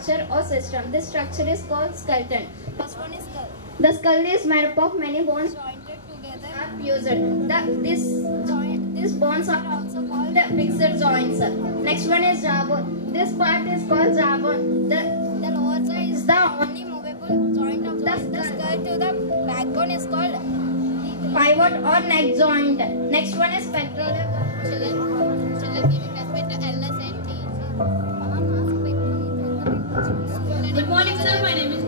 structure or system. This structure is called skeleton. First one is skull. The skull is made up of many bones jointed together are fused. These bones are also called fixed joints. Next one is jawbone. This part is called jawbone. The lower jaw is the only movable joint of the skull to the backbone is called pivot or neck joint. Next one is pectoral. Children giving respect to elders and teachers. Good morning, sir. My name is.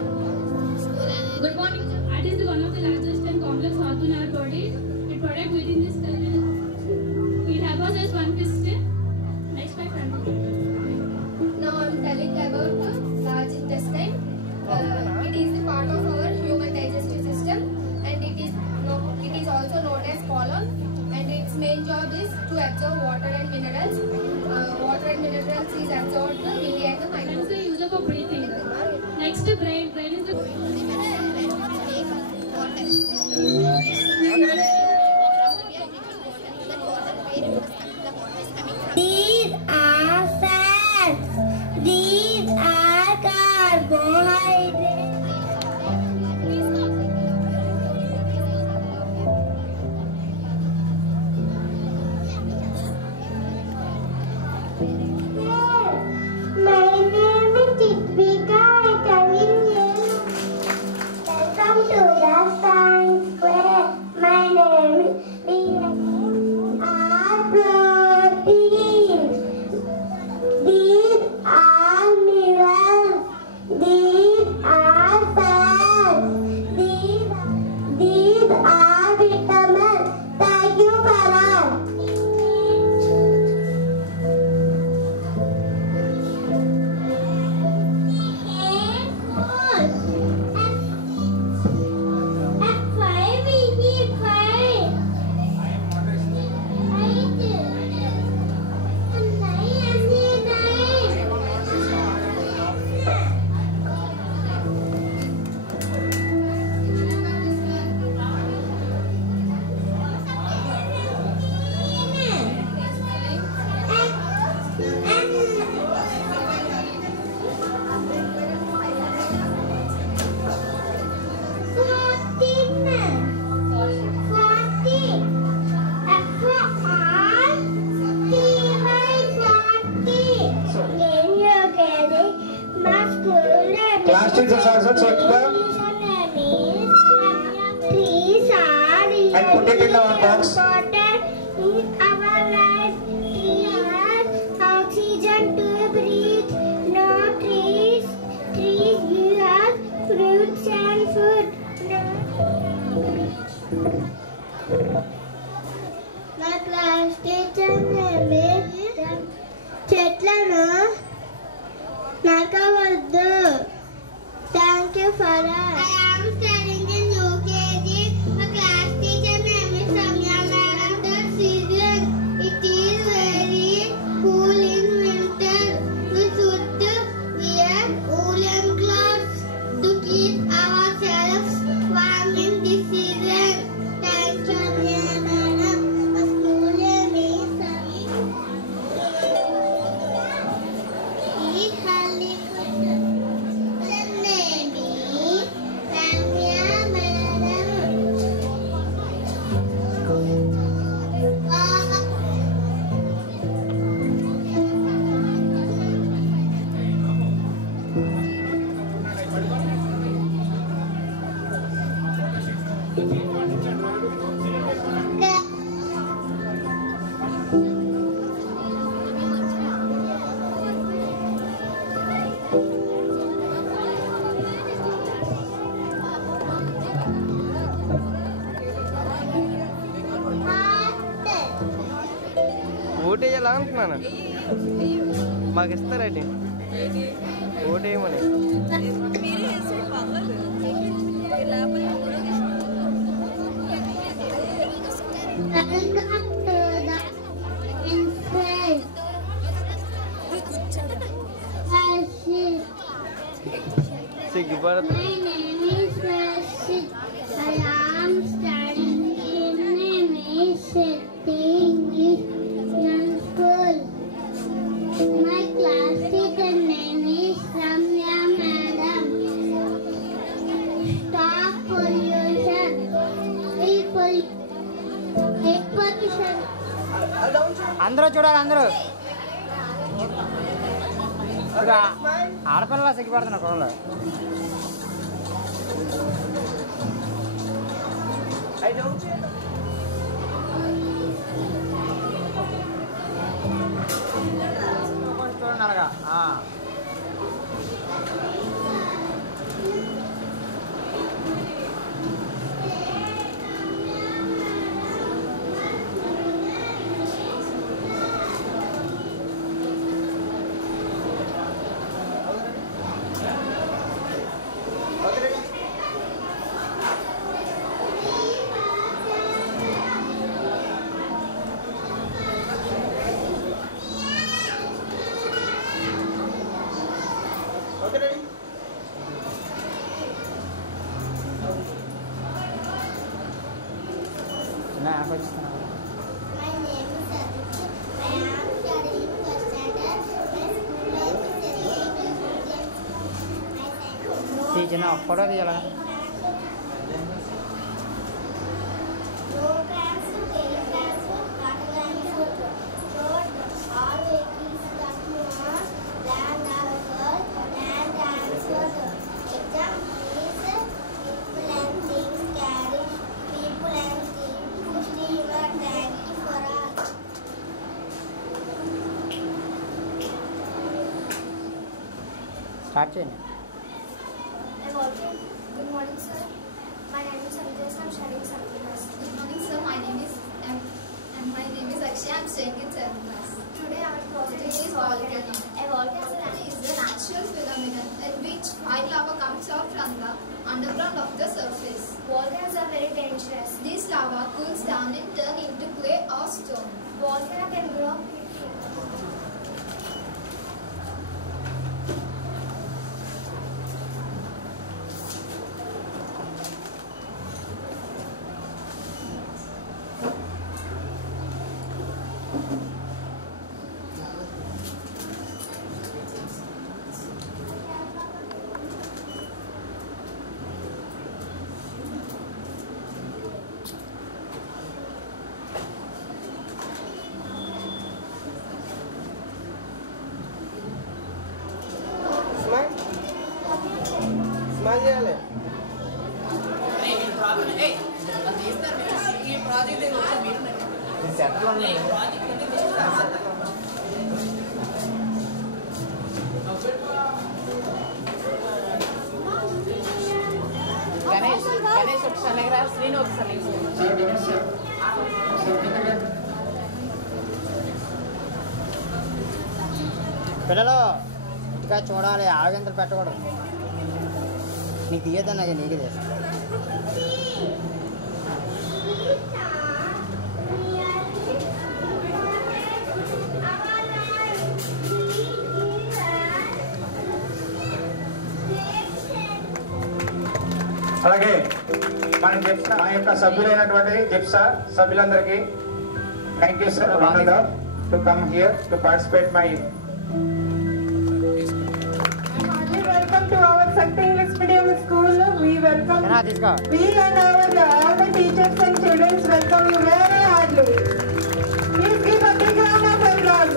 Good morning, sir. Heart is one of the largest and complex organs in our body. The product within this skull, it has one piston. Next, my friend. Now I am telling about the large intestine. It is the part of our human digestive system, and it is also known as colon. And its main job is to absorb water and minerals. Water and minerals is absorbed the villi and the microbiome. That is the user for breathing. Next, brain. Brain is the. These are fats. These are carbohydrates. My name is Chitvika. Welcome to the Science Square. My name is These are proteins. These are minerals. These are fats. These are vitamins. Thank you, Farah. Class teachers also check the trees are and put it in the one box. important in our life. Trees oxygen to breathe. No trees give us fruits and food. My class teacher name is చెట్లను నరకవద్దు. Thank you, Farah. I am studying in UKG. My class teacher name is Samya Madam. The season it is very cool in winter. We should wear woolen clothes to keep ourselves warm in this season. Thank you, Samya Madam. My school name is Samya. ఓటేయాలా అంటున్నాను మాకు ఇస్తారండి ఓటేయమని సిగ్గుపడదు. My name is Rashid. I am studying in Shetty English Medium School. My class teacher name is Ramya. అందరూ చూడాలి, అందరూ. ఆడపిల్లలా సిగ్గుపడుతున్నారు కుర్రలు. చూడండి అలాగా. చిన్న photo తీయాలా? స్టార్ట్ చేయండి. Good morning, sir. My name is Sanjay. I'm studying 7th class. Good morning, sir. My name is M. And my name is Akshay. I'm studying in 7th class. Today our topic Today is volcano. A volcano is a natural phenomenon in which white lava comes out from the underground of the surface. Volcanoes are very dangerous. This lava cools down and turns into clay or stone. Volcano can grow. Smile చేయాలి. గణేష్ ఒకసారి దగ్గర శ్రీను ఒకసారి పిల్లలు ఇంటికా చూడాలి, ఆగంతలు పెట్టకూడదు. నీకు తీయద్దన్నా నీకు చేస్తాను. అలాగే మన జిప్సా మా యొక్క సభ్యులైనటువంటి జిప్సా సభ్యులందరికీ thank you sir to come here to participate my. Welcome to our Sakti English Medium School. We welcome we and all the teachers and students welcome you very heartily. Please give a big round of applause.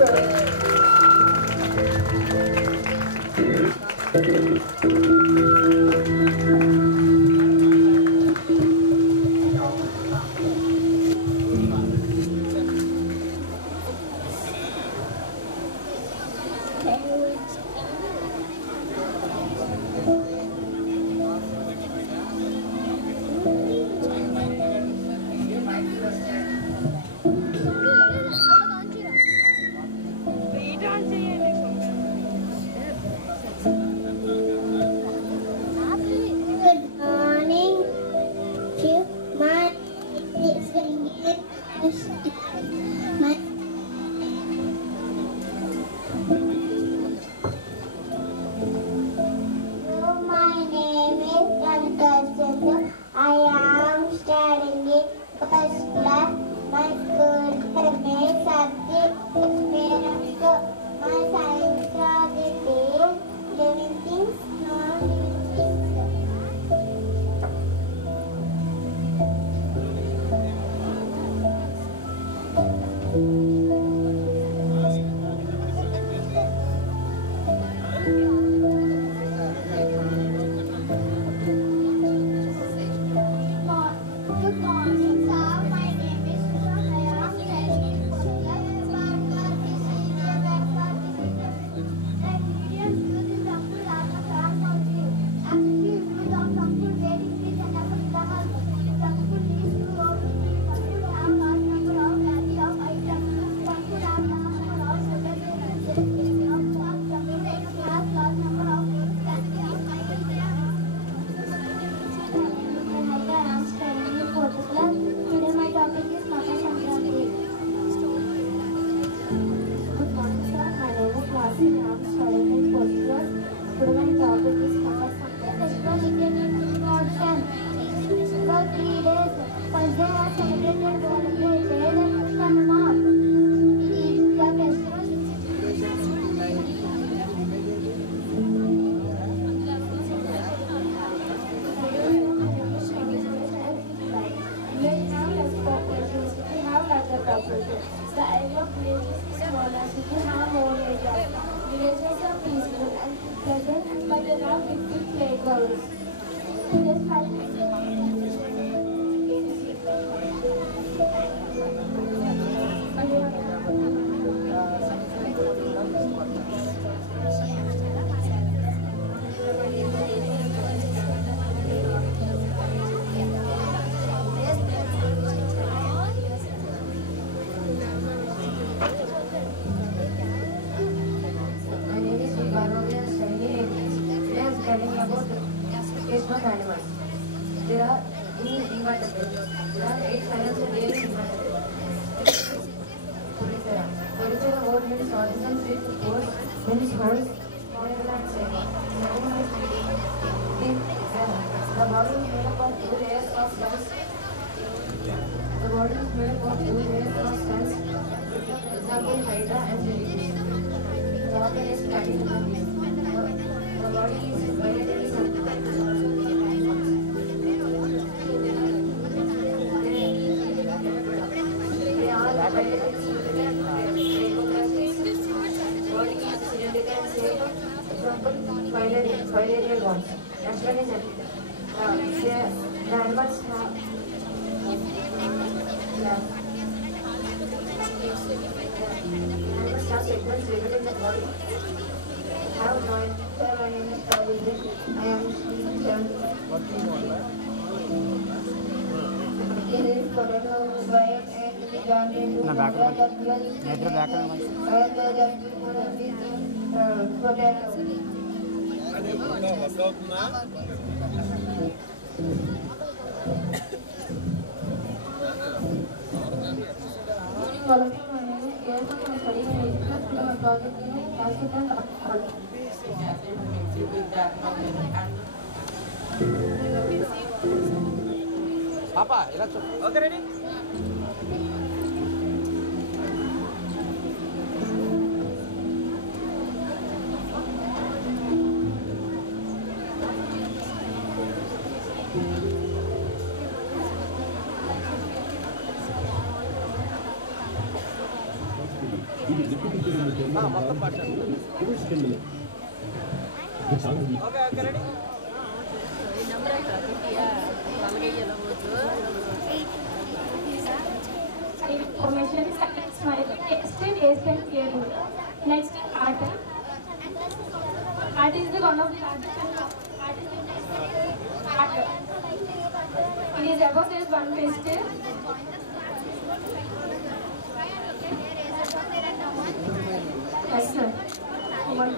Thank you. The area of villages is smaller, cities have more area. Villages are peaceful and pleasant, but there are 50 playgrounds. Today's animals. There are invertebrates. There are 8 silents and 8 invertebrates. Polyptera word means organisms with pores, means holes, molecular and cell. The body is made up of 2 layers of cells. The body is made up of 2 layers of cells. Example, Hydra and Jellyfish. The organ is platinum. The body is bilaterally Filarial ones. Next one is the animals have segments within the body. Have joined. My name is Kavita. I am 7. What do you want? It is potato, white, and joined into potato. Papa, okay, ready? మొత్తం పాట okay okay ready Information is smile, taste and clearly. Next is art. Art is the one of the largest art. It is above as one pastry. Yes, sir. One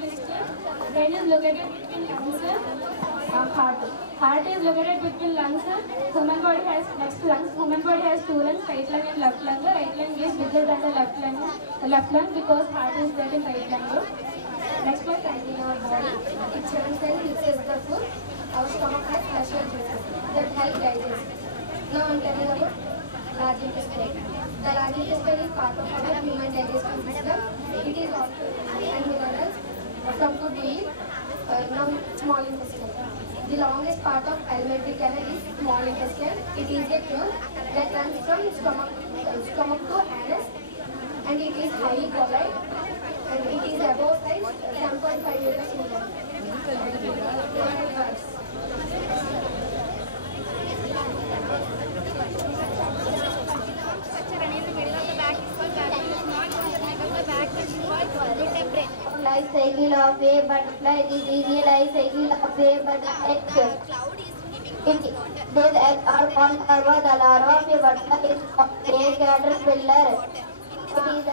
pastry. Brain is located between lungs and heart. Heart is located between lungs. Human body has next to lungs. Human body has 2 lungs, right lung and left lung. Right lung is bigger than the left lung because heart is there in right lung. Next one, in our body. It churns and fixes the food. Our stomach has special juices that help digest. Now I'm telling about large intestine. The large intestine is part of our human digestive system. It is also and minerals from food we eat. Now small intestine. The longest part of alimentary canal is small intestine. It is a tube that runs from stomach to anus, and it is highly colloid, and it is about size 7.5 meters in length. Life cycle of a butterfly. This is the life cycle of a butterfly. These eggs are called larvae. The larva of a butterfly is called a caterpillar. It is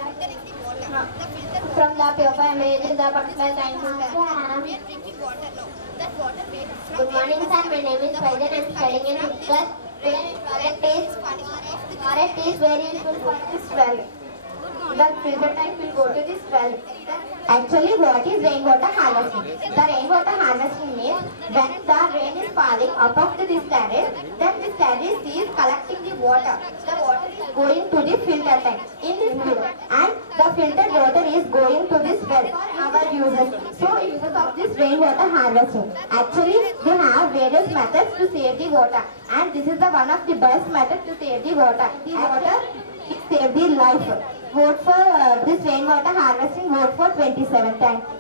from the pupa images the butterfly. Thank you. Good morning, sir. My name is Faizan. I am studying in 5th class. Forest is very useful for this well. The filter tank will go to this well. Actually, what is rainwater harvesting? The rainwater harvesting means when the rain is falling above this terrace, then this terrace is collecting the water. The water is going to the filter tank in this field, and The filtered water is going to this well for our users. So use of this rainwater harvesting. Actually, we have various methods to save the water, and this is the one of the best methods to save the water. The water save the life. Vote for this rainwater harvesting. Vote for 27. Thank you.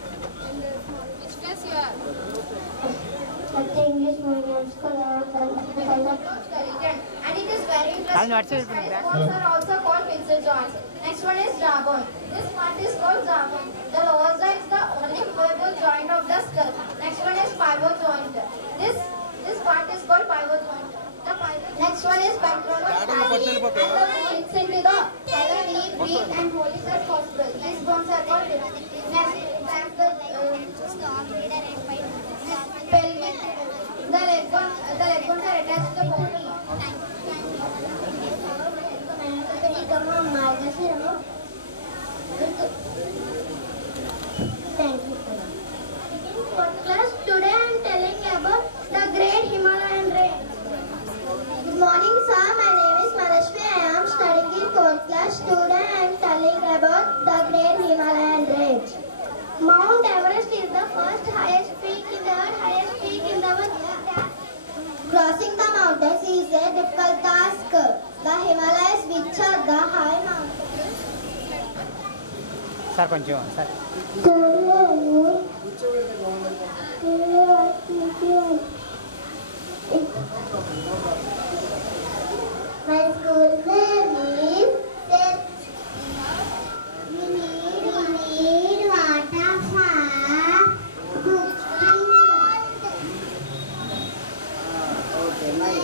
Which class you are? English medium school. And it is very I'll not interesting. say it. These bones are also called pincer joints. Next one is jawbone. This part is called jawbone. The lower jaw is the only movable joint of the skull. Next one is pivot joint. This part is called pivot joint. Next one is pectoral artery. And the fits into the color, deep, breathe and hold it as possible. These bones are called next the pelvic. The leg bones are attached to the body. Thank you. In fourth class, today I am telling about the Great Himalayan Range. Good morning, sir. My name is Manashmi. I am studying in fourth class. Today I am telling about the Great Himalayan Range. Mount Everest is the first highest peak in the world. Crossing the mountains is a difficult task. The Himalayas, which are the high mountains. Sir కొంచెం sir My school name is St. We need water for cooking. My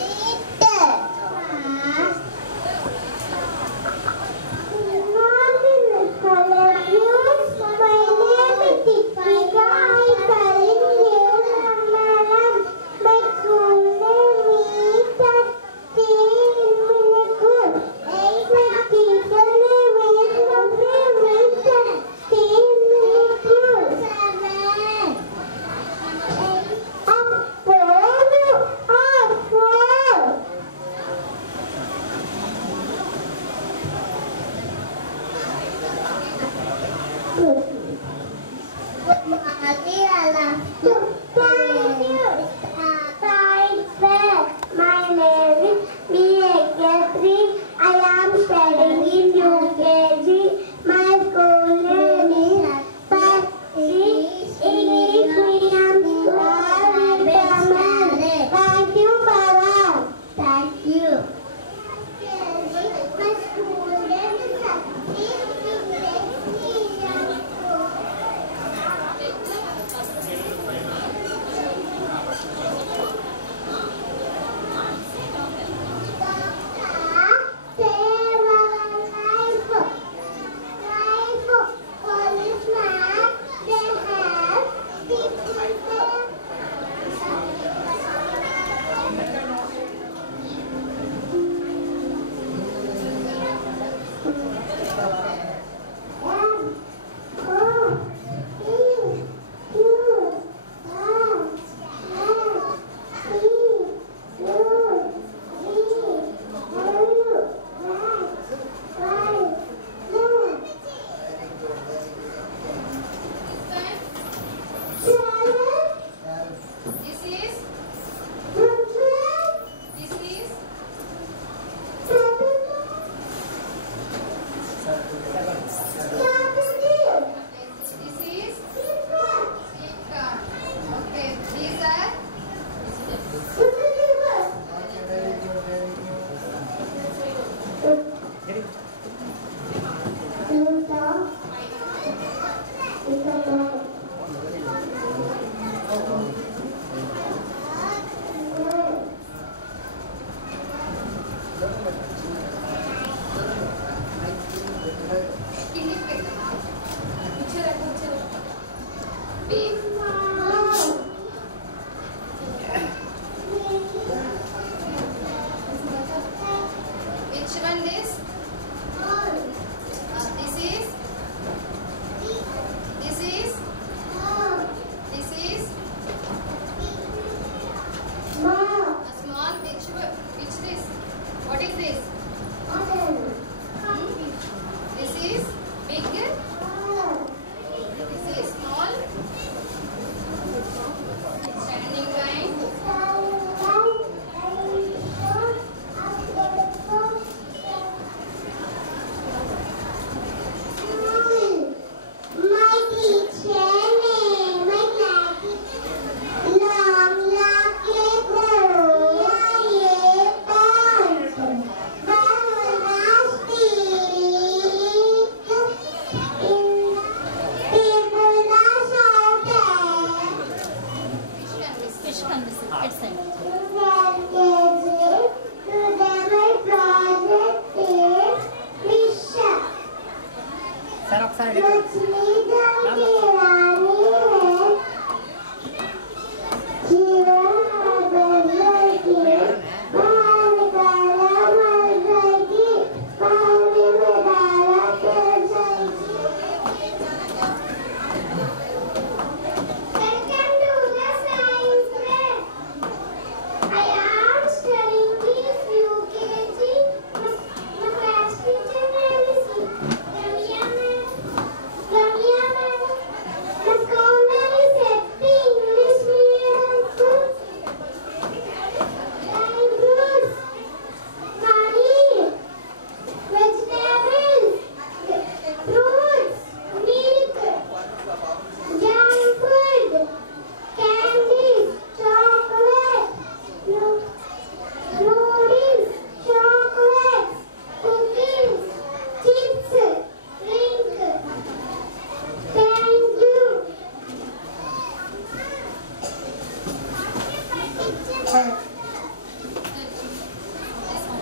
sir ఒకసారి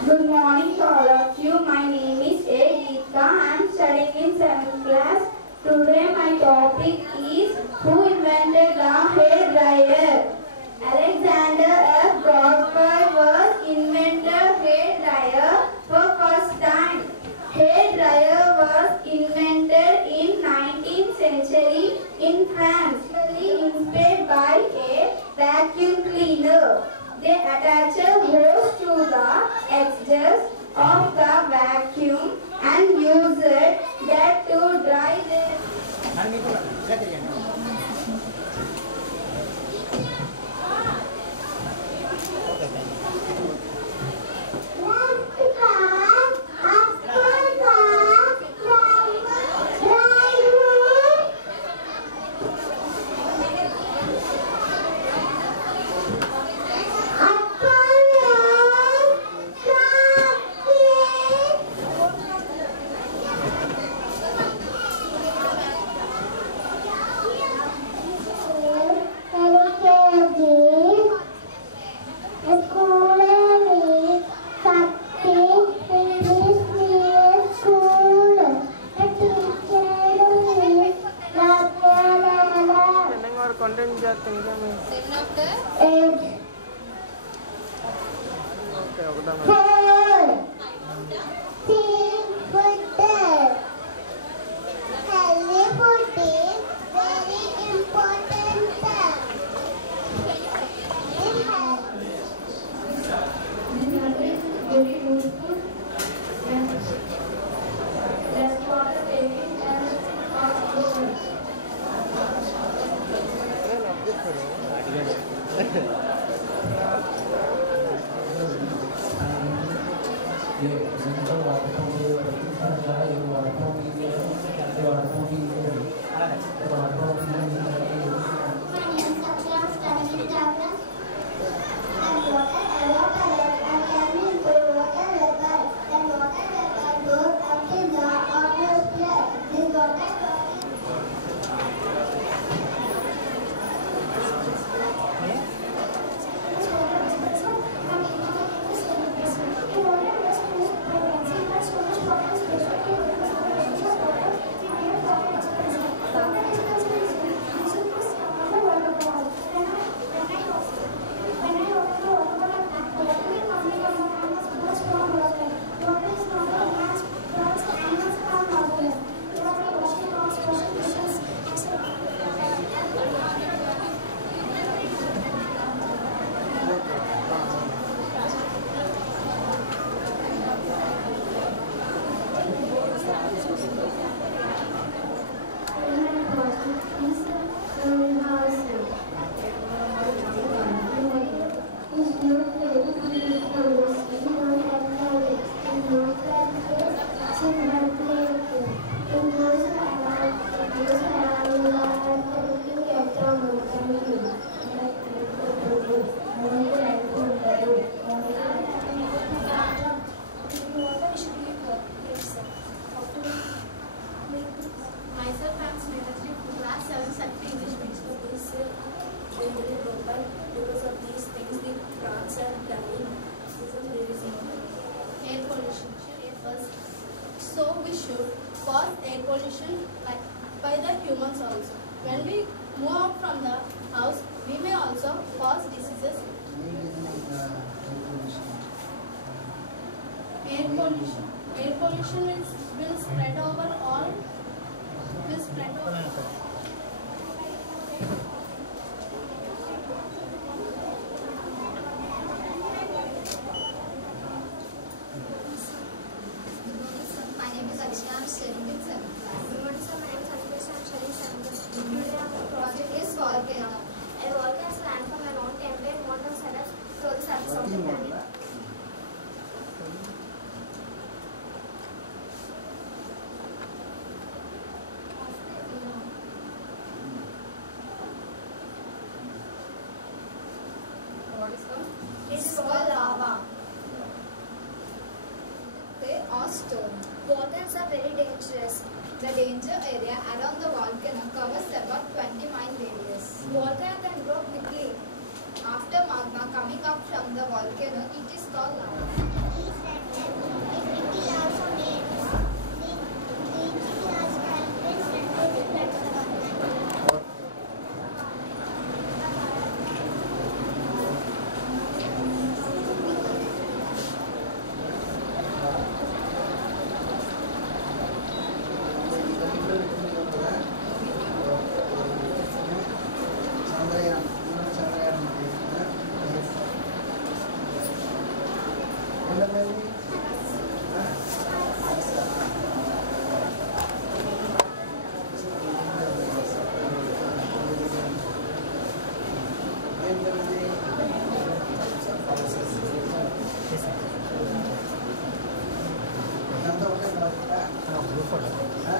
Good morning to all of you. My name is A. Geeta. I am studying in 7th class. Today my topic is who invented the hair dryer. Alexander F. Godfrey was invented hair dryer for first time. Hair dryer was invented in 19th century in France, inspired by a vacuum cleaner. They attach a hose to the edges of the vacuum and use that to dry their content जाते हैं मैं okay cause air pollution by the humans also. When we move out from the house, we may also cause diseases. Air pollution. Air pollution will spread over all. Will spread over. My name is Akshay. I'm studying in 7th class. Good morning, sir. My name is Anupriya. I'm studying 7th class. Today our project is volcano. A volcano is land from a round template water surface to the surface of the planet. What is called? It's called lava. They are stone. Volcanoes are very dangerous. The danger area around the volcano covers about 20 mile radius. Volcano can grow quickly. After magma coming up from the volcano, it is called lava.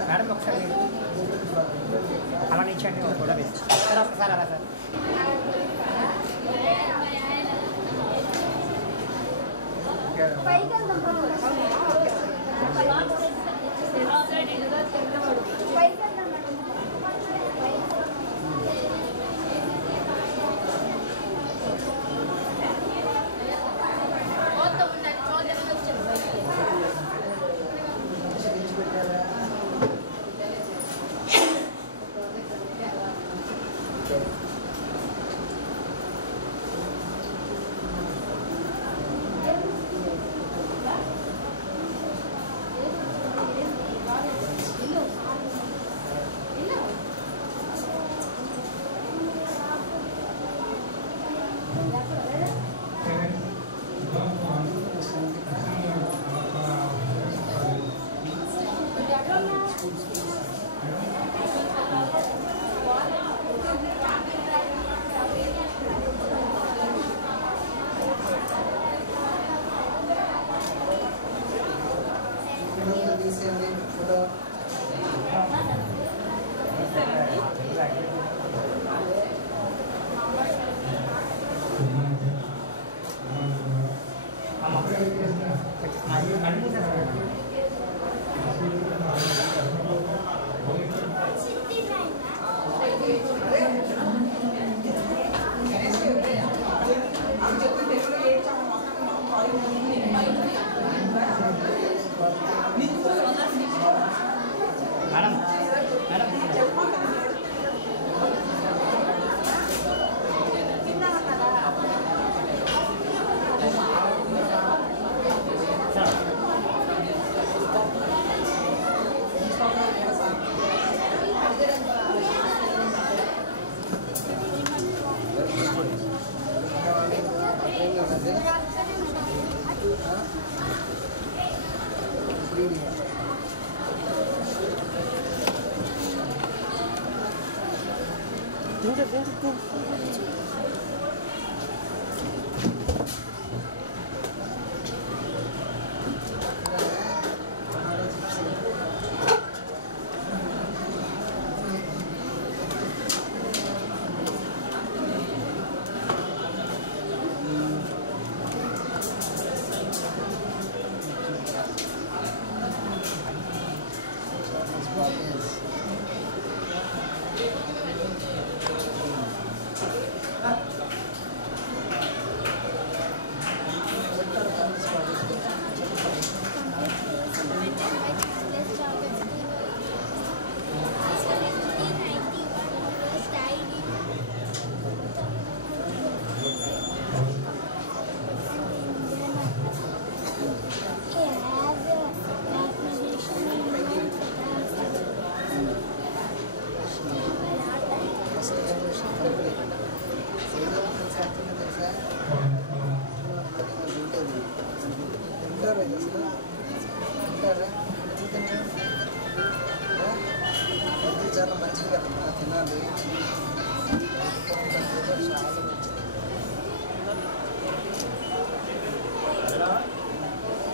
Madam ఒకసారి అలా నిల్చండి కూడా వేసి sir ఒకసారి అలా sir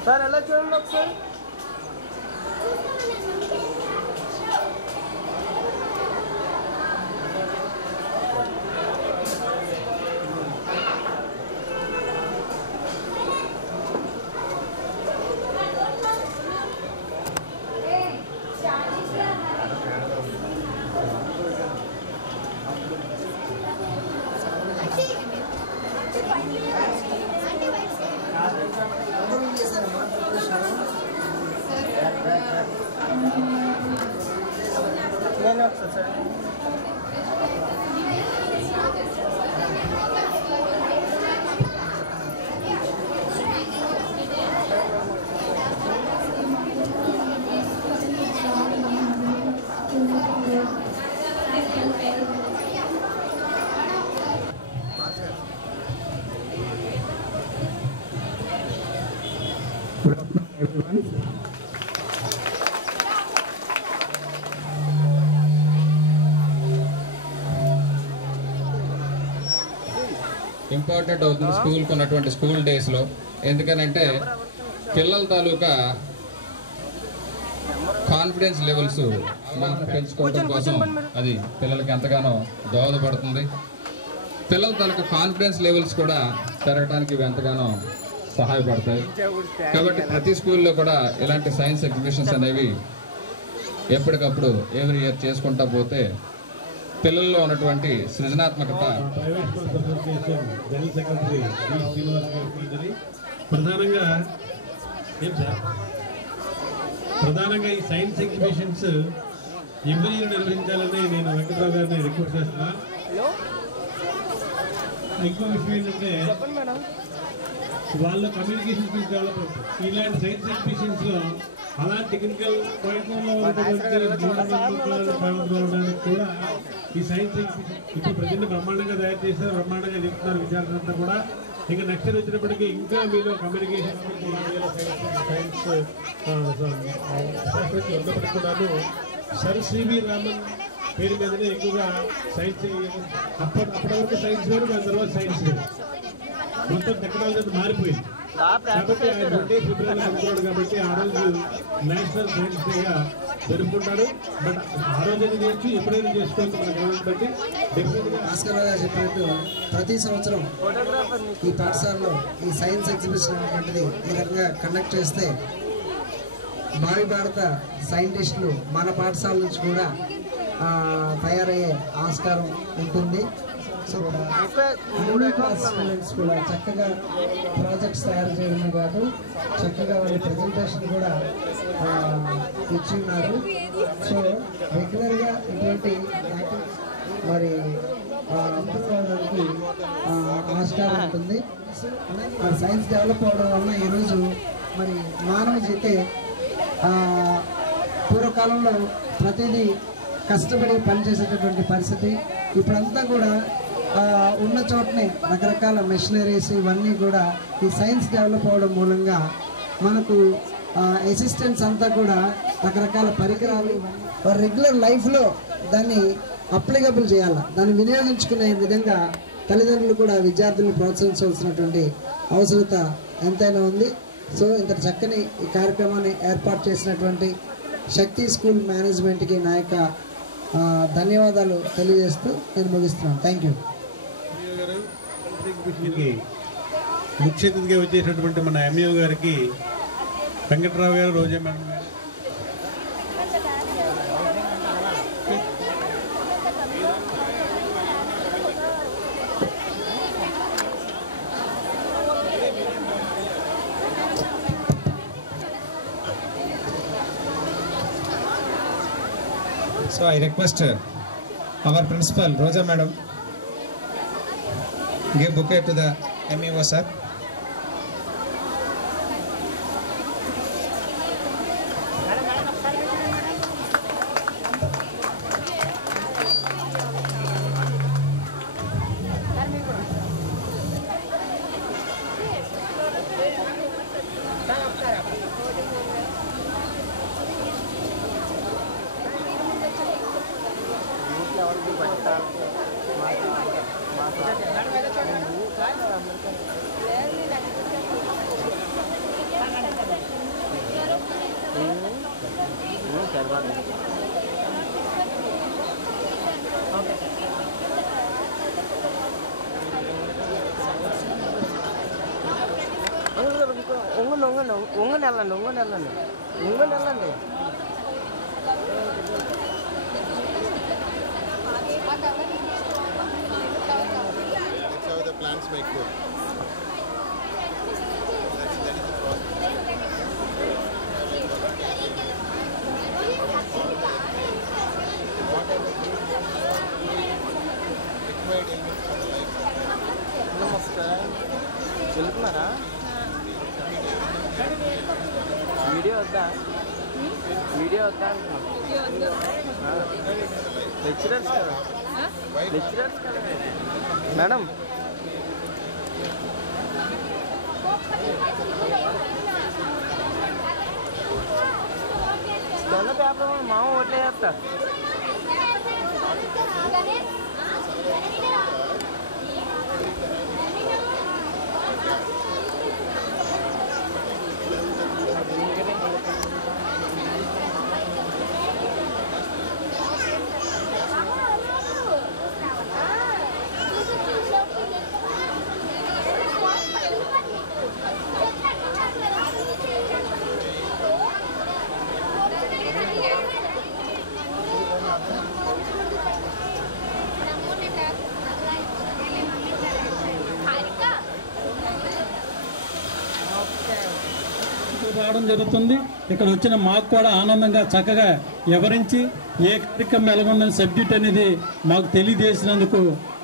sir ఎలా చూడండి ఒకసారి. Good afternoon, everyone. Important అవుతుంది స్కూల్కి ఉన్నటువంటి స్కూల్ డేస్లో. ఎందుకనంటే పిల్లల తాలూకా కాన్ఫిడెన్స్ లెవెల్స్ మనం పెంచుకోవడం కోసం అది పిల్లలకి ఎంతగానో దోహదపడుతుంది. పిల్లల తాలూకా కాన్ఫిడెన్స్ లెవెల్స్ కూడా పెరగడానికి ఇవి ఎంతగానో సహాయపడతాయి. కాబట్టి ప్రతి స్కూల్లో కూడా ఇలాంటి సైన్స్ ఎగ్జిబిషన్స్ అనేవి ఎప్పటికప్పుడు ఎవ్రీ ఇయర్ చేసుకుంటా పోతే పిల్లల్లో ఉన్నటువంటి సృజనాత్మకత. జనరల్ సెక్రటరీ శ్రీనివాస్ గారి ప్రధానంగా ఈ సైన్స్ ఎగ్జిబిషన్స్ ఎవ్రీ ఇయర్ నిర్వహించాలని నేను వెంకటరావు గారిని రిక్వెస్ట్ చేస్తున్నా. ఇంకో విషయం ఏంటంటే వాళ్ళ కమ్యూనికేషన్ స్కిల్స్ డెవలప్ అవుతుంది. ఇలాంటి సైన్స్ ఎగ్జిబిషన్స్ లో అలా టెక్నికల్ పాయింట్ కూడా ఈ సైన్స్ ఎగ్జిబిషన్ ఇప్పుడు ప్రజెంట్ బ్రహ్మాండంగా తయారు చేశారు, బ్రహ్మాండంగా చెప్తున్నారు విద్యార్థులంతా కూడా. ఇంకా నెక్స్ట్ ఇయర్ వచ్చినప్పటికీ ఇంకా మీలో కమ్యూనికేషన్ సైన్స్ శాస్త్రజ్ఞులు ఉన్నప్పటికీ కూడాను సర్ సివి రామన్ పేరు మీదనే ఎక్కువగా సైన్స్ అప్పటి వరకు సైన్స్ వేరు, దాని తర్వాత సైన్స్ వేరు, మొత్తం టెక్నాలజీ మారిపోయింది. కాబట్టి ఆయన 2 ఫిబ్రవరి అనుకున్నాడు కాబట్టి ఆ రోజు నేషనల్ సైన్స్ డేగా జరుపుకుంటాడు. బట్ ఆ రోజు చేయొచ్చు, ఎప్పుడైనా చేసుకోవచ్చు మన గవర్నమెంట్ బట్టి. భాస్కర్ గారు చెప్పినట్టు ప్రతి సంవత్సరం ఈ పాఠశాలలో ఈ సైన్స్ ఎగ్జిబిషన్ అనేటువంటిది ఈ రకంగా కండక్ట్ చేస్తే భావి భారత సైంటిస్టులు మన పాఠశాల నుంచి కూడా తయారయ్యే ఆస్కారం ఉంటుంది. సో క్లాస్ స్టూడెంట్స్ కూడా చక్కగా ప్రాజెక్ట్స్ తయారు చేయడమే కాదు, చక్కగా వాళ్ళ ప్రజెంటేషన్ కూడా ఇచ్చి ఉన్నారు. సో రెగ్యులర్గా ఇటువంటి యాక్టివిటీస్ మరి అవ్వడానికి ఆస్కారం ఉంటుంది. మరి సైన్స్ డెవలప్ అవడం వలన ఈరోజు మరి మానవ జీతే పూర్వకాలంలో ప్రతిదీ కష్టపడి పనిచేసేటటువంటి పరిస్థితి. ఇప్పుడంతా కూడా ఉన్న చోటనే రకరకాల మెషినరీస్ ఇవన్నీ కూడా ఈ సైన్స్ డెవలప్ అవడం మూలంగా మనకు అసిస్టెంట్స్ అంతా కూడా రకరకాల పరికరాలు రెగ్యులర్ లైఫ్లో దాన్ని అప్లికబుల్ చేయాలి, దాన్ని వినియోగించుకునే విధంగా తల్లిదండ్రులు కూడా విద్యార్థులను ప్రోత్సహించవలసినటువంటి అవసరత ఎంతైనా ఉంది. సో ఇంత చక్కని ఈ కార్యక్రమాన్ని ఏర్పాటు చేసినటువంటి శక్తి స్కూల్ మేనేజ్మెంట్కి నా యొక్క ధన్యవాదాలు తెలియజేస్తూ నేను ముగిస్తున్నాను. Thank you. ముఖ్య అతిథిగా వచ్చేటటువంటి మన ఎంఈఓ గారికి వెంకటరావు గారు, రోజా మేడం గారు, So I request our principal Roja madam give bouquet to the MEO sir. వెళ్ళండి. That's how the plants make food. That is the process. వెళ్తున్నారా? వీడియో వద్దా? వీడియో వద్దా అంటున్నాను. లెక్చరర్స్ కదా, లెక్చరర్స్ కదా మేడం. తెల్ల పేపర్ మామ ఓట్లే చేస్తా. రావడం జరుగుతుంది. ఇక్కడ వచ్చిన మాకు కూడా ఆనందంగా చక్కగా వివరించి ఏ కార్యక్రమం ఎలాగుందని సబ్జెక్ట్ అనేది మాకు తెలియజేసినందుకు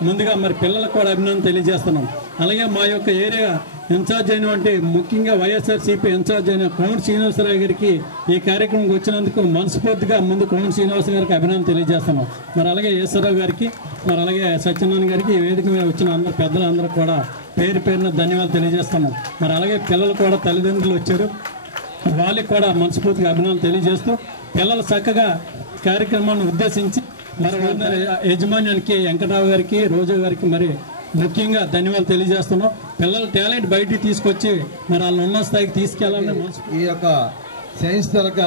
ముందుగా మరి పిల్లలకు కూడా అభినందన తెలియజేస్తున్నాం. అలాగే మా యొక్క ఏరియా ఇన్ఛార్జ్ అయినటువంటి ముఖ్యంగా వైఎస్ఆర్సీపీ ఇన్ఛార్జ్ అయిన కోమటి శ్రీనివాసరావు గారికి ఈ కార్యక్రమంకి వచ్చినందుకు మనస్ఫూర్తిగా ముందు కోమటి శ్రీనివాస గారికి అభినందన తెలియజేస్తున్నాం. మరి అలాగే ఈశ్వరరావు గారికి, మరి అలాగే సత్యనారాయణ గారికి, ఈ వేదిక మీద వచ్చిన అందరు పెద్దలందరూ కూడా పేరు పేరున ధన్యవాదాలు తెలియజేస్తున్నాం. మరి అలాగే పిల్లలు కూడా తల్లిదండ్రులు వచ్చారు, వాళ్ళకి కూడా మనస్ఫూర్తిగా అభినందనలు తెలియజేస్తూ పిల్లలు చక్కగా కార్యక్రమాన్ని ఉద్దేశించి మరి యజమాన్యానికి వెంకటరావు గారికి, రోజా గారికి మరి ముఖ్యంగా ధన్యవాదాలు తెలియజేస్తున్నాం. పిల్లల టాలెంట్ బయటికి తీసుకొచ్చి మరి వాళ్ళని ఉన్న స్థాయికి తీసుకెళ్లాలని ఈ యొక్క సైన్స్ తరగ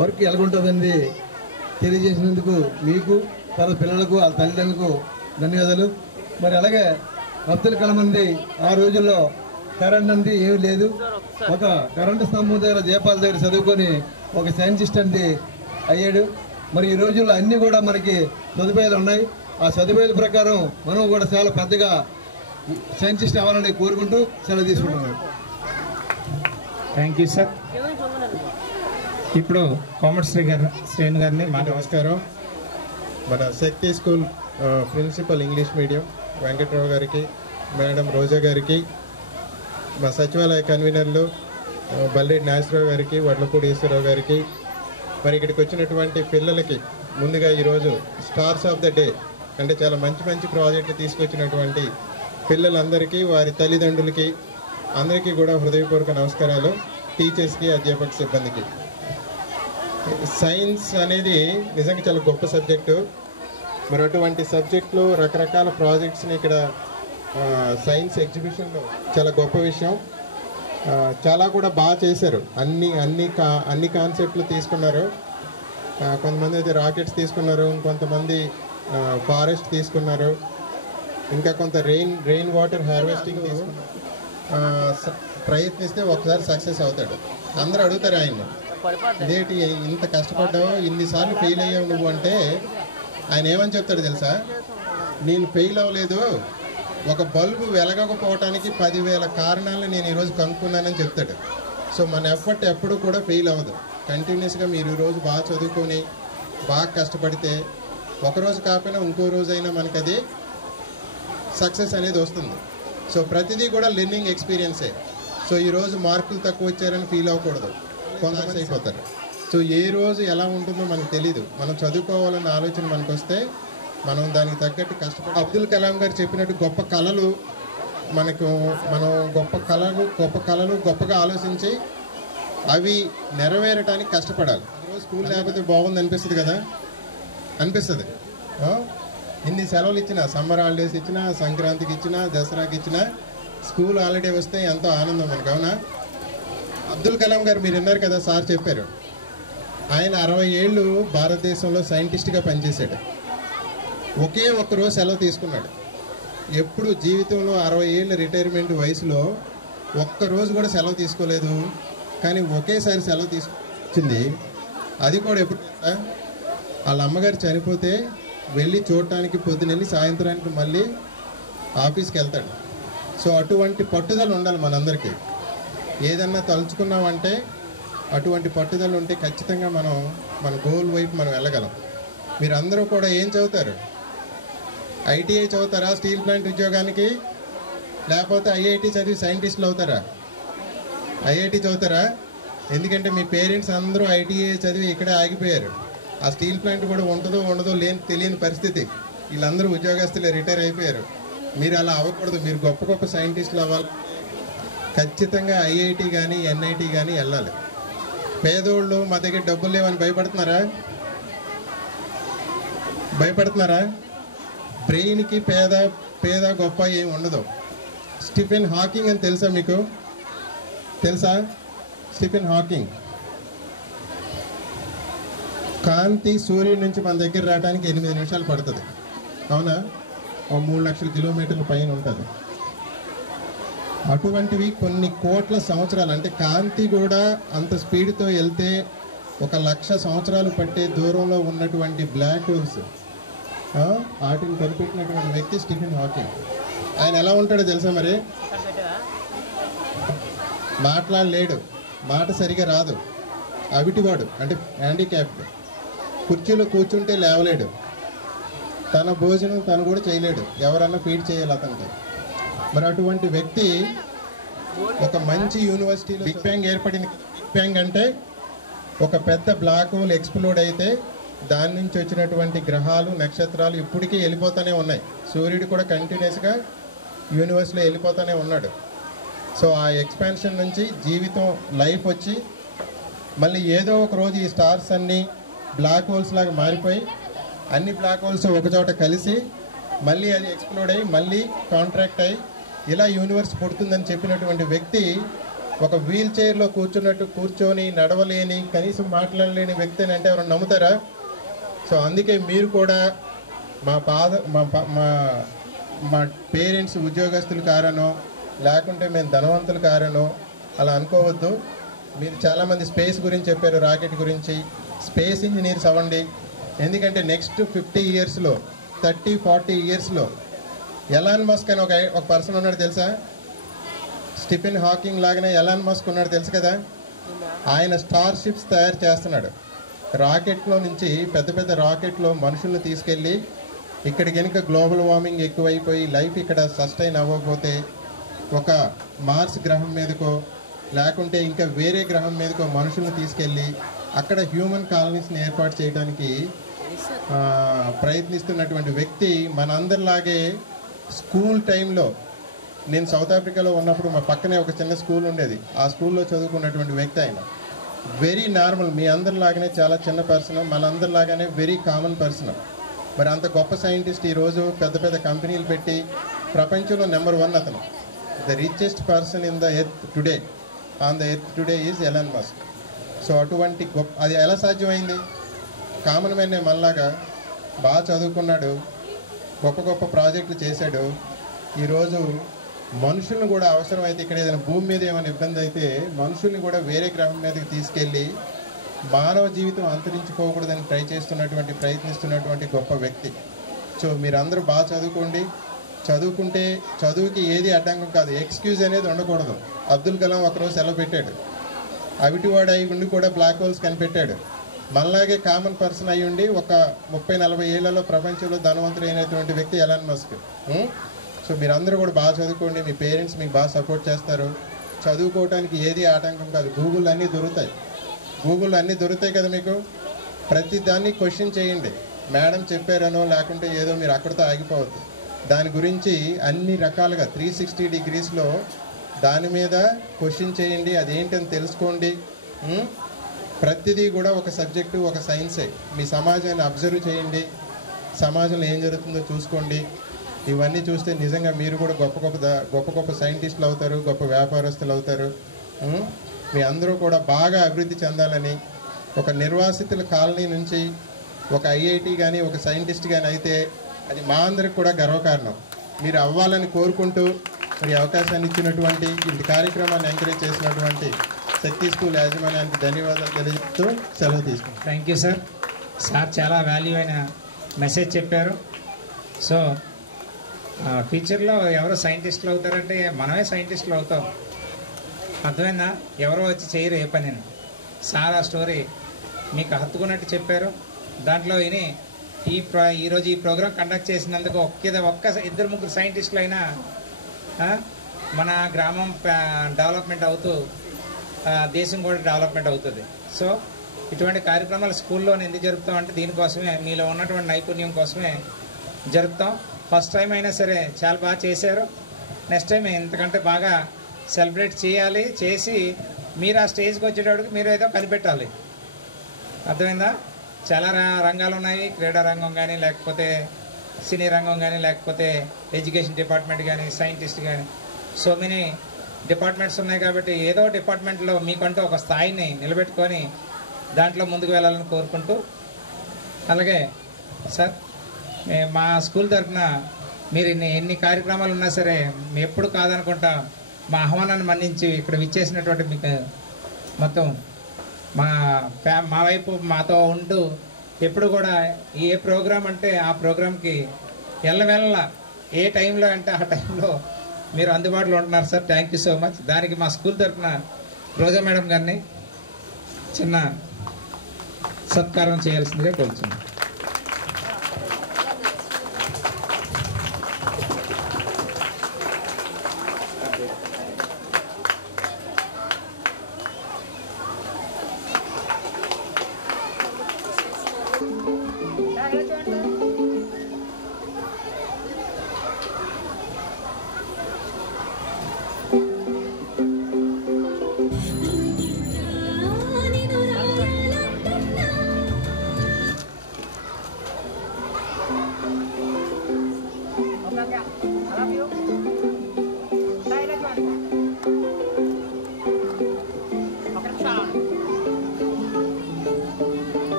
వర్క్ ఎలాగుంటుందండి తెలియజేసినందుకు మీకు, తర్వాత పిల్లలకు, వాళ్ళ తల్లిదండ్రులకు ధన్యవాదాలు. మరి అలాగే అబ్దుల్ కలాం అంది ఆ రోజుల్లో కరెంట్ అంది ఏమీ లేదు, ఒక కరెంటు స్తంభం దగ్గర దీపాల దగ్గర చదువుకొని ఒక సైంటిస్ట్ అంది అయ్యాడు. మరి ఈ రోజుల్లో అన్నీ కూడా మనకి సదుపాయాలు ఉన్నాయి. ఆ సదుపాయాల ప్రకారం మనం కూడా చాలా పెద్దగా సైంటిస్ట్ అవ్వాలని కోరుకుంటూ సెలవు తీసుకుంటున్నాను. Thank you sir. ఇప్పుడు కోమటి శ్రేణు గారిని మా నమస్కారం. మన Shakti school principal English medium Venkatrao గారికి, మేడం రోజా గారికి, మా సచివాలయ కన్వీనర్లు బల్రెడ్డి నాగేశ్వరరావు గారికి, వడ్లపూడి ఈశ్వరరావు గారికి, మరి ఇక్కడికి వచ్చినటువంటి పిల్లలకి ముందుగా ఈరోజు స్టార్స్ ఆఫ్ ద డే అంటే చాలా మంచి మంచి ప్రాజెక్టులు తీసుకొచ్చినటువంటి పిల్లలందరికీ, వారి తల్లిదండ్రులకి అందరికీ కూడా హృదయపూర్వక నమస్కారాలు. టీచర్స్కి, అధ్యాపక సిబ్బందికి. సైన్స్ అనేది నిజంగా చాలా గొప్ప సబ్జెక్టు. మరి అటువంటి సబ్జెక్టులో రకరకాల ప్రాజెక్ట్స్ని ఇక్కడ సైన్స్ ఎగ్జిబిషన్లో చాలా గొప్ప విషయం. చాలా కూడా బాగా చేశారు. అన్ని కాన్సెప్ట్లు తీసుకున్నారు. కొంతమంది అయితే రాకెట్స్ తీసుకున్నారు, ఇంకొంతమంది ఫారెస్ట్ తీసుకున్నారు, ఇంకా కొంత రెయిన్ వాటర్ హార్వెస్టింగ్ తీసుకున్నారు. ప్రయత్నిస్తే ఒకసారి సక్సెస్ అవుతాడు. అందరూ అడుగుతారు ఆయన్ని, ఇదేంటి ఇంత కష్టపడ్డావు, ఇన్నిసార్లు ఫెయిల్ అయ్యావు నువ్వు అంటే ఆయన ఏమని చెప్తాడు తెలుసా? నేను ఫెయిల్ అవ్వలేదు, ఒక బల్బు వెలగకపోవటానికి 10,000 కారణాలను నేను ఈరోజు కనుక్కున్నానని చెప్తాడు. సో మన ఎఫర్ట్ ఎప్పుడు కూడా ఫెయిల్ అవ్వదు. కంటిన్యూస్గా మీరు ఈరోజు బాగా చదువుకొని బాగా కష్టపడితే ఒకరోజు కాకపోయినా ఇంకో రోజైనా మనకు అది సక్సెస్ అనేది వస్తుంది. సో ప్రతిదీ కూడా లెర్నింగ్ ఎక్స్పీరియన్సే. సో ఈరోజు మార్కులు తక్కువ వచ్చారని ఫీల్ అవ్వకూడదు, కొంతమంది అయిపోతారు. సో ఏ రోజు ఎలా ఉంటుందో మనకు తెలీదు. మనం చదువుకోవాలన్న ఆలోచన మనకు వస్తే మనం దానికి తగ్గట్టు కష్టపడి అబ్దుల్ కలాం గారు చెప్పినట్టు గొప్ప కళలు మనం గొప్ప కళలు గొప్పగా ఆలోచించి అవి నెరవేరటానికి కష్టపడాలి. ఈరోజు స్కూల్ లేకపోతే బాగుంది అనిపిస్తుంది కదా, అనిపిస్తుంది. ఇన్ని సెలవులు ఇచ్చినా, సమ్మర్ హాలిడేస్ ఇచ్చినా, సంక్రాంతికి ఇచ్చినా, దసరాకి ఇచ్చినా, స్కూల్ హాలిడే వస్తే ఎంతో ఆనందం మనకు. అవునా? అబ్దుల్ కలాం గారు మీరు విన్నారు కదా, సార్ చెప్పారు. ఆయన 60 ఏళ్ళు భారతదేశంలో సైంటిస్ట్గా పనిచేశాడు. ఒకే ఒక్కరోజు సెలవు తీసుకున్నాడు. ఎప్పుడు జీవితంలో 60 ఏళ్ళ రిటైర్మెంట్ వయసులో ఒక్కరోజు కూడా సెలవు తీసుకోలేదు. కానీ ఒకేసారి సెలవు తీసుకొచ్చింది. అది కూడా ఎప్పుడు వాళ్ళ అమ్మగారు చనిపోతే వెళ్ళి చూడటానికి పొద్దునెళ్ళి సాయంత్రానికి మళ్ళీ ఆఫీస్కి వెళ్తాడు. సో అటువంటి పట్టుదల ఉండాలి మనందరికీ. ఏదన్నా తలుచుకున్నామంటే అటువంటి పట్టుదల ఉంటే ఖచ్చితంగా మనం మన గోల్ వైపు మనం వెళ్ళగలం. మీరందరూ కూడా ఏం చదువుతారు? ఐటీఐ చదువుతారా స్టీల్ ప్లాంట్ ఉద్యోగానికి? లేకపోతే ఐఐటి చదివి సైంటిస్టులు అవుతారా? ఐఐటి చదువుతారా? ఎందుకంటే మీ పేరెంట్స్ అందరూ ఐటీఐ చదివి ఇక్కడే ఆగిపోయారు. ఆ స్టీల్ ప్లాంట్ కూడా ఉంటుందో ఉండదో తెలియని పరిస్థితి. వీళ్ళందరూ ఉద్యోగస్తులే, రిటైర్ అయిపోయారు. మీరు అలా అవ్వకూడదు. మీరు గొప్ప గొప్ప సైంటిస్టులు అవ్వాలి. ఖచ్చితంగా ఐఐటి కానీ ఎన్ఐటి కానీ వెళ్ళాలి. పేదోళ్ళు మా దగ్గర డబ్బులు లేవని భయపడుతున్నారా? బ్రెయిన్కి పేద గొప్ప ఏమి ఉండదు. స్టీఫెన్ హాకింగ్ అని తెలుసా మీకు? తెలుసా స్టీఫెన్ హాకింగ్? కాంతి సూర్యుడి నుంచి మన దగ్గర రావడానికి 8 నిమిషాలు పడుతుంది. అవునా? 3 లక్షల కిలోమీటర్ల పైన ఉంటుంది. అటువంటివి కొన్ని కోట్ల సంవత్సరాలు, అంటే కాంతి కూడా అంత స్పీడ్తో వెళ్తే 1,00,000 సంవత్సరాలు పట్టే దూరంలో ఉన్నటువంటి బ్లాక్ హోల్స్ వాటిని కనిపెట్టినటువంటి వ్యక్తి స్టీఫెన్ హాకింగ్. ఆయన ఎలా ఉంటాడో తెలుసా? మరి మాట్లాడలేడు, మాట సరిగా రాదు, అవిటివాడు, అంటే హ్యాండిక్యాప్డ్. కుర్చీలో కూర్చుంటే లేవలేడు, తన భోజనం తను కూడా చేయలేడు, ఎవరన్నా ఫీడ్ చేయాలి అతనికి. మరి అటువంటి వ్యక్తి ఒక మంచి యూనివర్సిటీలో బిగ్ బ్యాంగ్ ఏర్పడింది. బిగ్ బ్యాంగ్ అంటే ఒక పెద్ద బ్లాక్ హోల్ ఎక్స్ప్లోడ్ అయితే దాని నుంచి వచ్చినటువంటి గ్రహాలు, నక్షత్రాలు ఇప్పటికీ వెళ్ళిపోతూనే ఉన్నాయి. సూర్యుడు కూడా కంటిన్యూస్గా యూనివర్స్లో వెళ్ళిపోతూనే ఉన్నాడు. సో ఆ ఎక్స్పాన్షన్ నుంచి జీవితం, లైఫ్ వచ్చి మళ్ళీ ఏదో ఒక రోజు ఈ స్టార్స్ అన్నీ బ్లాక్ హోల్స్ లాగా మారిపోయి అన్ని బ్లాక్ హోల్స్ ఒకచోట కలిసి మళ్ళీ అది ఎక్స్ప్లోడ్ అయ్యి మళ్ళీ కాంట్రాక్ట్ అయ్యి ఇలా యూనివర్స్ పుడుతుందని చెప్పినటువంటి వ్యక్తి ఒక వీల్ చైర్లో కూర్చొని నడవలేని, కనీసం మాట్లాడలేని వ్యక్తి అని అంటే ఎవరైనా నమ్ముతారా? సో అందుకే మీరు కూడా మా పేరెంట్స్ ఉద్యోగస్తుల కారణం, లేకుంటే మేము ధనవంతుల కారణం అలా అనుకోవద్దు. మీరు చాలామంది స్పేస్ గురించి చెప్పారు, రాకెట్ గురించి. స్పేస్ ఇంజనీర్స్ అవ్వండి. ఎందుకంటే నెక్స్ట్ 50 ఇయర్స్లో, 30-40 ఇయర్స్లో ఎలాన్ మస్క్ అని ఒక పర్సన్ ఉన్నాడు తెలుసా? స్టీఫెన్ హాకింగ్ లాగానే ఎలాన్ మస్క్ ఉన్నాడు తెలుసు కదా? ఆయన స్టార్ షిప్స్ తయారు చేస్తున్నాడు. రాకెట్లో నుంచి పెద్ద పెద్ద రాకెట్లో మనుషుల్ని తీసుకెళ్ళి ఇక్కడ కనుక గ్లోబల్ వార్మింగ్ ఎక్కువైపోయి లైఫ్ ఇక్కడ సస్టైన్ అవ్వకపోతే ఒక మార్స్ గ్రహం మీదకో లేకుంటే ఇంకా వేరే గ్రహం మీదకో మనుషుల్ని తీసుకెళ్ళి అక్కడ హ్యూమన్ కాలనీస్ని ఏర్పాటు చేయడానికి ప్రయత్నిస్తున్నటువంటి వ్యక్తి. మనందరిలాగే స్కూల్ టైంలో, నేను సౌత్ ఆఫ్రికాలో ఉన్నప్పుడు మా పక్కనే ఒక చిన్న స్కూల్ ఉండేది, ఆ స్కూల్లో చదువుకున్నటువంటి వ్యక్తి ఆయన. వెరీ నార్మల్, మీ అందరిలాగానే చాలా చిన్న పర్సన్, మనందరిలాగానే వెరీ కామన్ పర్సన్. మరి అంత గొప్ప సైంటిస్ట్ ఈరోజు పెద్ద పెద్ద కంపెనీలు పెట్టి ప్రపంచంలో నెంబర్ 1 అతను. The richest person in the earth today, on the earth today is Elon Musk. So అటువంటి గొప్ప, అది ఎలా సాధ్యమైంది? కామన్ మ్యాన్ మనలాగా బాగా చదువుకున్నాడు, గొప్ప గొప్ప ప్రాజెక్టులు చేశాడు. ఈరోజు మనుషులను కూడా అవసరమైతే ఇక్కడ ఏదైనా భూమి మీద ఏమైనా ఇబ్బంది అయితే మనుషుల్ని కూడా వేరే గ్రహం మీదకి తీసుకెళ్ళి మానవ జీవితం అంతరించిపోకూడదని ప్రయత్నిస్తున్నటువంటి గొప్ప వ్యక్తి. సో మీరందరూ బాగా చదువుకోండి. చదువుకుంటే చదువుకి ఏది అడ్డంకం కాదు, ఎక్స్క్యూజ్ అనేది ఉండకూడదు. అబ్దుల్ కలాం ఒకరోజు సెలవు పెట్టాడు, అవిటివాడు అయి ఉండి కూడా బ్లాక్ హోల్స్ కనిపెట్టాడు. మనలాగే కామన్ పర్సన్ అయి ఉండి ఒక 30-40 ఏళ్లలో ప్రపంచంలో ధనవంతుడు అయినటువంటి వ్యక్తి ఎలాన్ మస్క్. సో మీరందరూ కూడా బాగా చదువుకోండి, మీ పేరెంట్స్ మీకు బాగా సపోర్ట్ చేస్తారు. చదువుకోవడానికి ఏది ఆటంకం కాదు. గూగుల్ అన్నీ దొరుకుతాయి కదా మీకు. ప్రతి దాన్ని క్వశ్చన్ చేయండి. మేడం చెప్పారనో లేకుంటే ఏదో మీరు అక్కడితో ఆగిపోవద్దు. దాని గురించి అన్ని రకాలుగా 360 డిగ్రీస్లో దాని మీద క్వశ్చన్ చేయండి, అదేంటని తెలుసుకోండి. ప్రతిదీ కూడా ఒక సబ్జెక్టు, ఒక సైన్సే. మీ సమాజాన్ని అబ్జర్వ్ చేయండి, సమాజంలో ఏం జరుగుతుందో చూసుకోండి. ఇవన్నీ చూస్తే నిజంగా మీరు కూడా గొప్ప గొప్ప సైంటిస్టులు అవుతారు, గొప్ప వ్యాపారస్తులు అవుతారు. మీ అందరూ కూడా బాగా అభివృద్ధి చెందాలని, ఒక నిర్వాసితుల కాలనీ నుంచి ఒక ఐఐటి కానీ ఒక సైంటిస్ట్ కానీ అయితే అది మా అందరికి కూడా గర్వకారణం. మీరు అవ్వాలని కోరుకుంటూ మరి అవకాశాన్ని ఇచ్చినటువంటి ఈ కార్యక్రమాన్ని ఎంకరేజ్ చేసినటువంటి శక్తి స్కూల్ యాజమాన్యానికి ధన్యవాదాలు తెలియజేస్తూ సెలవు తీసుకుంటాం. Thank you sir. సార్ చాలా వాల్యూ అయిన మెసేజ్ చెప్పారు. సో ఫ్యూచర్లో ఎవరో సైంటిస్టులు అవుతారంటే మనమే సైంటిస్టులు అవుతాం. అర్థమైందా? ఎవరో వచ్చి చేయరు ఏ పని. సార్ ఆ స్టోరీ మీకు హత్తుకున్నట్టు చెప్పారు. దాంట్లో విని ఈరోజు ఈ ప్రోగ్రాం కండక్ట్ చేసినందుకు ఒక్క ఇద్దరు ముగ్గురు సైంటిస్టులు అయినా మన గ్రామం డెవలప్మెంట్ అవుతూ దేశం కూడా డెవలప్మెంట్ అవుతుంది. సో ఇటువంటి కార్యక్రమాలు స్కూల్లో ఎందుకు జరుపుతాం అంటే దీనికోసమే, మీలో ఉన్నటువంటి నైపుణ్యం కోసమే జరుపుతాం. ఫస్ట్ టైం అయినా సరే చాలా బాగా చేశారు. నెక్స్ట్ టైం ఇంతకంటే బాగా సెలబ్రేట్ చేయాలి. చేసి మీరు ఆ స్టేజ్కి వచ్చేటప్పటికి మీరు ఏదో కనిపెట్టాలి. అర్థమైందా? చాలా రంగాలు ఉన్నాయి. క్రీడా రంగం కానీ, లేకపోతే సినీ రంగం కానీ, లేకపోతే ఎడ్యుకేషన్ డిపార్ట్మెంట్ కానీ, సైంటిస్ట్ కానీ, సో మెనీ డిపార్ట్మెంట్స్ ఉన్నాయి. కాబట్టి ఏదో డిపార్ట్మెంట్లో మీకంటూ ఒక స్థాయిని నిలబెట్టుకొని దాంట్లో ముందుకు వెళ్ళాలని కోరుకుంటూ, అలాగే సార్ మా స్కూల్ తరఫున మీరు ఎన్ని కార్యక్రమాలు ఉన్నా సరే ఎప్పుడు కాదనుకుంటా మా ఆహ్వానాన్ని మన్నించి ఇక్కడ విచ్చేసినటువంటి మీకు మొత్తం మా వైపు మాతో ఉంటూ ఎప్పుడు కూడా ఏ ప్రోగ్రాం అంటే ఆ ప్రోగ్రాంకి ఎల్లవెల్ల ఏ టైంలో అంటే ఆ టైంలో మీరు అందుబాటులో ఉంటున్నారు sir. Thank you so much. దానికి మా స్కూల్ తరఫున రోజా మేడం గారిని చిన్న సత్కారం చేయాల్సిందిగా కోరుతున్నాను. చూడండి